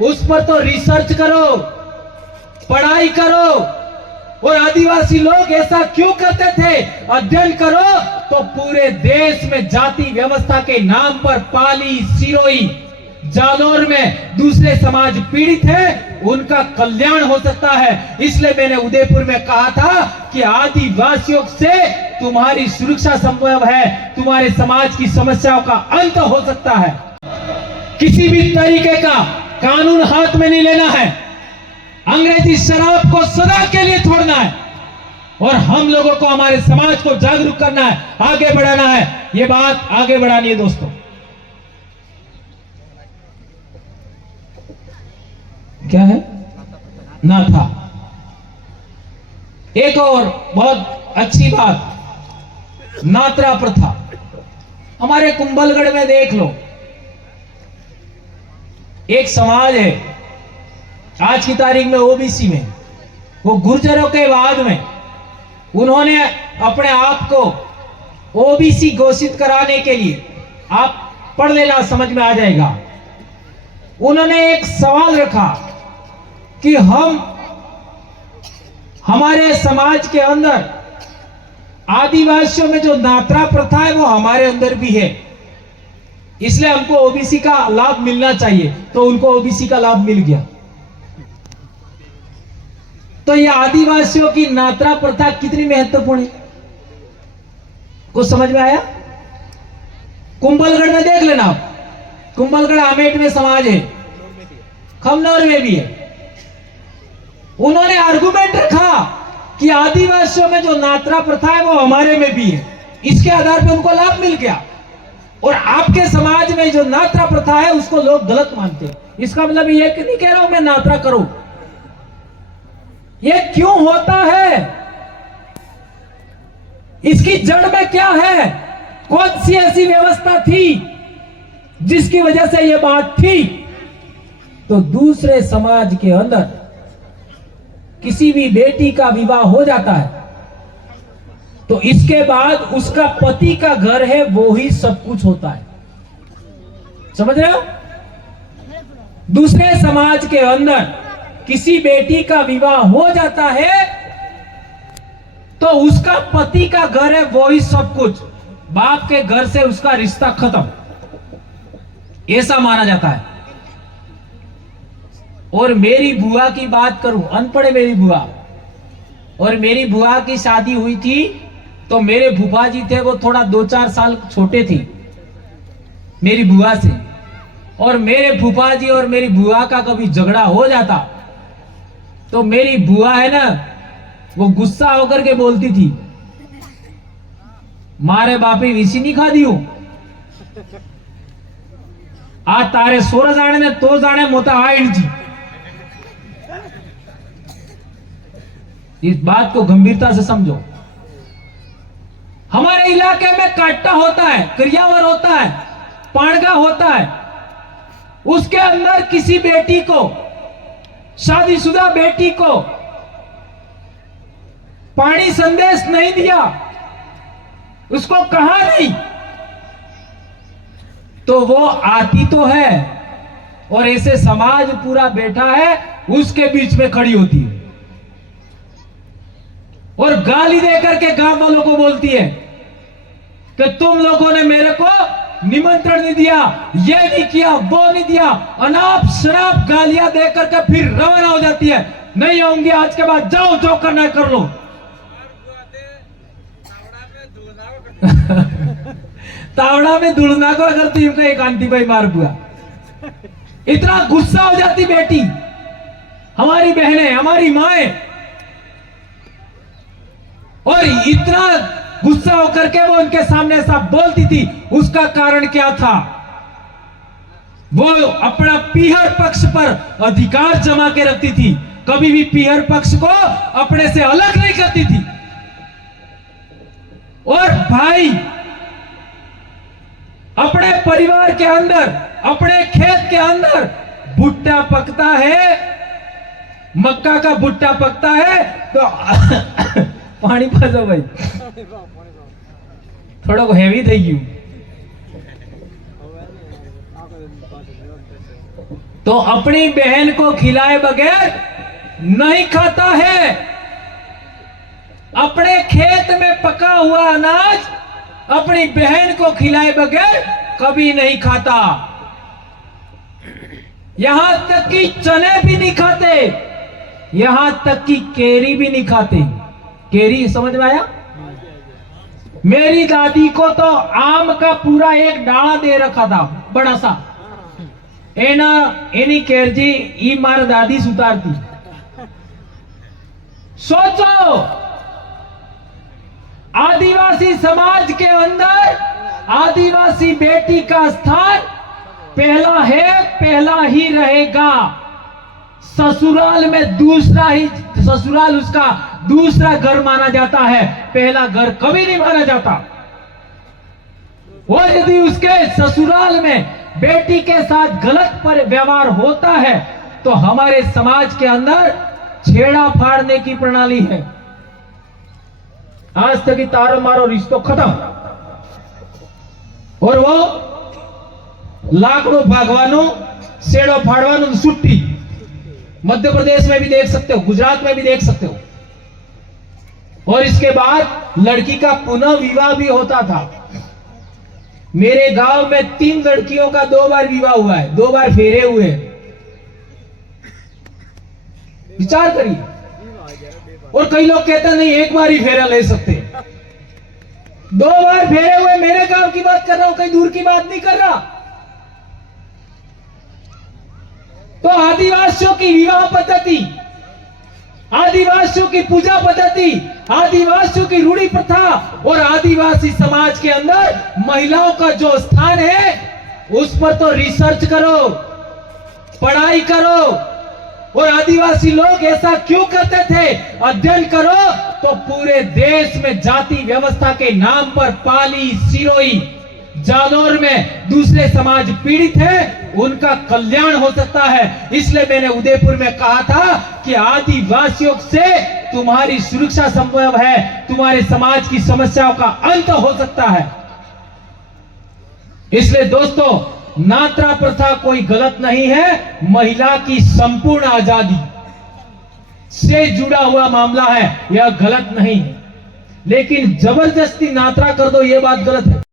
उस पर तो रिसर्च करो, पढ़ाई करो। और आदिवासी लोग ऐसा क्यों करते थे, अध्ययन करो तो पूरे देश में जाति व्यवस्था के नाम पर पाली, सिरोही, जालौर में दूसरे समाज पीड़ित है, उनका कल्याण हो सकता है। इसलिए मैंने उदयपुर में कहा था कि आदिवासियों से तुम्हारी सुरक्षा संभव है, तुम्हारे समाज की समस्याओं का अंत हो सकता है। किसी भी तरीके का कानून हाथ में नहीं लेना है, अंग्रेजी शराब को सदा के लिए छोड़ना है और हम लोगों को, हमारे समाज को जागरूक करना है, आगे बढ़ाना है। ये बात आगे बढ़ानी है दोस्तों। क्या है ना था। एक और बहुत अच्छी बात, नात्रा प्रथा। हमारे कुंभलगढ़ में देख लो, एक समाज है आज की तारीख में ओबीसी में, वो गुर्जरों के बाद में उन्होंने अपने आप को ओबीसी घोषित कराने के लिए, आप पढ़ लेना समझ में आ जाएगा, उन्होंने एक सवाल रखा कि हमारे समाज के अंदर आदिवासियों में जो नात्रा प्रथा है वो हमारे अंदर भी है, इसलिए हमको ओबीसी का लाभ मिलना चाहिए। तो उनको ओबीसी का लाभ मिल गया। तो ये आदिवासियों की नात्रा प्रथा कितनी महत्वपूर्ण है, कुछ समझ में आया? कुंभलगढ़ में देख लेना आप, कुंभलगढ़ आमेट में समाज है, खमनौर में भी है। उन्होंने आर्गुमेंट रखा कि आदिवासियों में जो नात्रा प्रथा है वो हमारे में भी है, इसके आधार पर उनको लाभ मिल गया। और आपके समाज में जो नात्रा प्रथा है उसको लोग गलत मानते हैं। इसका मतलब ये नहीं कह रहा हूं मैं नात्रा करूं, ये क्यों होता है, इसकी जड़ में क्या है, कौन सी ऐसी व्यवस्था थी जिसकी वजह से यह बात थी? तो दूसरे समाज के अंदर किसी भी बेटी का विवाह हो जाता है तो इसके बाद उसका पति का घर है वो ही सब कुछ होता है, समझ रहे हो? दूसरे समाज के अंदर किसी बेटी का विवाह हो जाता है तो उसका पति का घर है वो ही सब कुछ, बाप के घर से उसका रिश्ता खत्म, ऐसा माना जाता है। और मेरी बुआ की बात करूं, अनपढ़ मेरी बुआ, और मेरी बुआ की शादी हुई थी तो मेरे फूफा जी थे वो थोड़ा 2-4 साल छोटे थे मेरी बुआ से, और मेरे फूफा जी और मेरी बुआ का कभी झगड़ा हो जाता तो मेरी बुआ है ना, वो गुस्सा होकर के बोलती थी, मारे बापी विसी नहीं खा दियो, आ तारे सोर जाने ने तो जाने मोता आइन जी। इस बात को गंभीरता से समझो। हमारे इलाके में काट्टा होता है, क्रियावर होता है, पाणगा होता है, उसके अंदर किसी बेटी को, शादीशुदा बेटी को पानी संदेश नहीं दिया, उसको कहा नहीं, तो वो आती तो है और ऐसे समाज पूरा बैठा है उसके बीच में खड़ी होती है और गाली देकर के गांव वालों को बोलती है कि तुम लोगों ने मेरे को निमंत्रण नहीं दिया, ये नहीं किया, वो नहीं दिया, अनाप शराब गालियां देकर के फिर रवाना हो जाती है, नहीं आऊंगी आज के बाद, जाओ जो करना है कर लो। तावड़ा में दुड़ना को अगर तुम का एक आंटी भाई मार बुआ, इतना गुस्सा हो जाती बेटी, हमारी बहनें, हमारी माएं, और इतना गुस्सा होकर के वो उनके सामने ऐसा बोलती थी। उसका कारण क्या था? वो अपना पीहर पक्ष पर अधिकार जमा के रखती थी, कभी भी पीहर पक्ष को अपने से अलग नहीं करती थी। और भाई अपने परिवार के अंदर, अपने खेत के अंदर भुट्टा पकता है, मक्का का भुट्टा पकता है तो पानी पाजो भाई, थोड़ा हेवी थी गयु। तो अपनी बहन को खिलाए बगैर नहीं खाता है। अपने खेत में पका हुआ अनाज अपनी बहन को खिलाए बगैर कभी नहीं खाता। यहां तक कि चने भी नहीं खाते, यहां तक कि केरी भी नहीं खाते। केरी समझ में आया? मेरी दादी को तो आम का पूरा एक डाला दे रखा था, बड़ा सा। एनी केरजी ई मार दादी सुतारती। सोचो, आदिवासी समाज के अंदर आदिवासी बेटी का स्थान पहला है, पहला ही रहेगा। ससुराल में दूसरा ही, ससुराल उसका दूसरा घर माना जाता है, पहला घर कभी नहीं माना जाता। और यदि उसके ससुराल में बेटी के साथ गलत पर व्यवहार होता है तो हमारे समाज के अंदर छेड़ा फाड़ने की प्रणाली है। आज तक तारो मारो रिश्तो खत्म। और वो लाकड़ो भागवानो, सेड़ो फाड़वानो छुट्टी। मध्य प्रदेश में भी देख सकते हो, गुजरात में भी देख सकते हो। और इसके बाद लड़की का पुनः विवाह भी होता था। मेरे गांव में 3 लड़कियों का 2 बार विवाह हुआ है, 2 बार फेरे हुए। विचार करिए। और कई लोग कहते हैं नहीं, 1 बार ही फेरा ले सकते। 2 बार फेरे हुए। मेरे गांव की बात कर रहा हूं, कहीं दूर की बात नहीं कर रहा। तो आदिवासियों की विवाह पद्धति, आदिवासियों की पूजा पद्धति, आदिवासियों की रूढ़ी प्रथा और आदिवासी समाज के अंदर महिलाओं का जो स्थान है उस पर तो रिसर्च करो, पढ़ाई करो। और आदिवासी लोग ऐसा क्यों करते थे, अध्ययन करो तो पूरे देश में जाति व्यवस्था के नाम पर पाली, सिरोई, जालौर में दूसरे समाज पीड़ित है, उनका कल्याण हो सकता है। इसलिए मैंने उदयपुर में कहा था कि आदिवासियों से तुम्हारी सुरक्षा संभव है, तुम्हारे समाज की समस्याओं का अंत हो सकता है। इसलिए दोस्तों, नात्रा प्रथा कोई गलत नहीं है, महिला की संपूर्ण आजादी से जुड़ा हुआ मामला है, यह गलत नहीं है। लेकिन जबरदस्ती नात्रा कर दो, यह बात गलत है।